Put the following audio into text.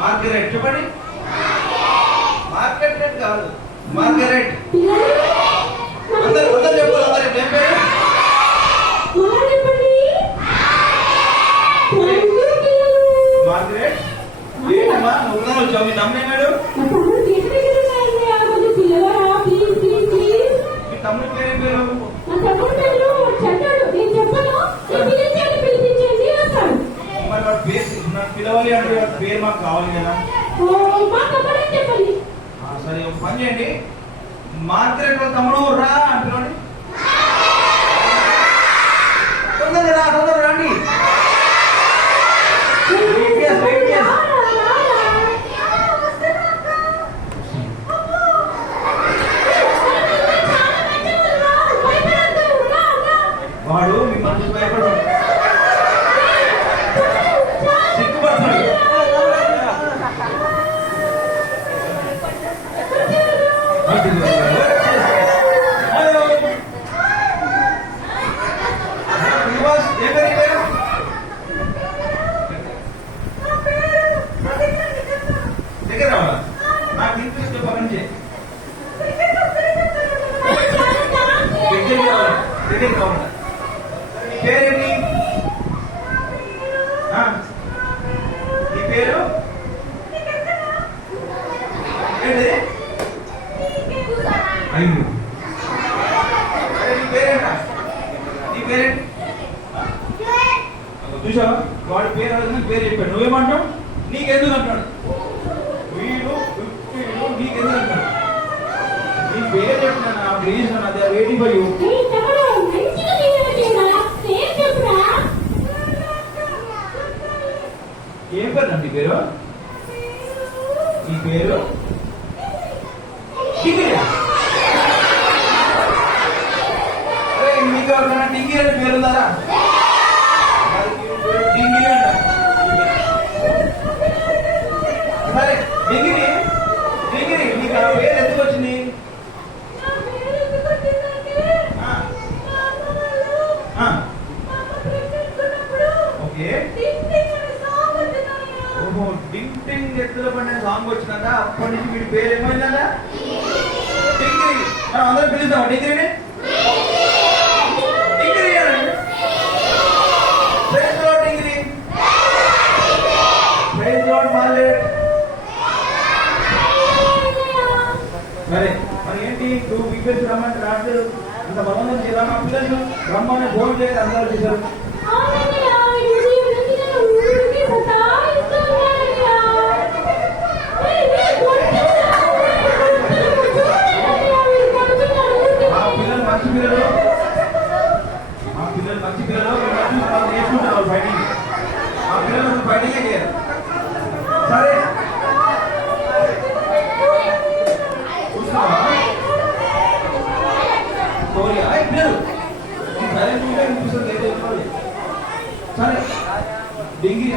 Margaret చెప్పండి. Market rate కాదు, Margaret. అందరు అందరు చెప్పారు. అందరు ఏం పేరు? మార్గరెట్. ఏంటమ్మా నువ్వు వచ్చావు? మీ తమ్ముడు ఏమాడు? మీ తమ్ముడు పేరు ఏం పేరు? మరి వాడు పేరు నాకు పిలవాలి అంటే పేరు మాకు కావాలి కదా. సరే ఒక పని చేయండి, మార్కెట్ తమ్ముడు రా అంటున్నాడు. తొందరగా రండి. వాడు మిమ్మల్ని భయపడతాడు, సిగ్గుపడతాడు. దగ్గర రావాలా? నాకు ఇంట్రెస్ట్ పని చేయి. దగ్గర కావాలా? పేరేంటి? నీ పేరు ఏంటి? అయ్యో నీ పేరేంటా? నీ పేరేంటి? చూసావా వాడి పేరు అడగని పేరు చెప్పాడు. నువ్వేమంటావు? నీకెందుకు అంటాడు. వీడు నీకెందుకు అంటాడు? నీ పేరు చెప్పినా ప్లీజ్ అదే వెయిటింగ్ ఫర్ యూ. ఏం పేరు అండి పేరు? ఈ పేరు మీకు ఎవరికైనా డింగి అని పేరు ఉందారా? డింగి సరే డింగిరి డింగిరి నీకు ఆ పేరు ఎందుకు వచ్చింది? ఓకే ఓహో డింగ్ డింగ్ ఎత్తుల పడిన సాంగ్ వచ్చినాక అప్పటి నుంచి వీడి పేరు ఏమైందా? డింగిరి. మనం అందరం పిలుస్తాం డింగిరిని. డింగిరి అనండి. Praise Lord Dingiri. Praise Lord Margaret. సరే మరి ఏంటి నువ్వు వీకెండ్స్ రమ్మంటే రాలేదు, అంత బలవంతం చేయాలి. మా పిల్లలు రమ్మని ఫోన్ చేయాలి, అందరూ చేశారు. మంచి పిల్లలు నేర్చుకుంటారు ఫైటింగ్. ఆ పిల్లలు ఫైటింగే చేయరు. సరే చూస్తున్నావా పిల్లలు సరే చూపిస్తుంది ఏదో చెప్పాలి. సరే డింగి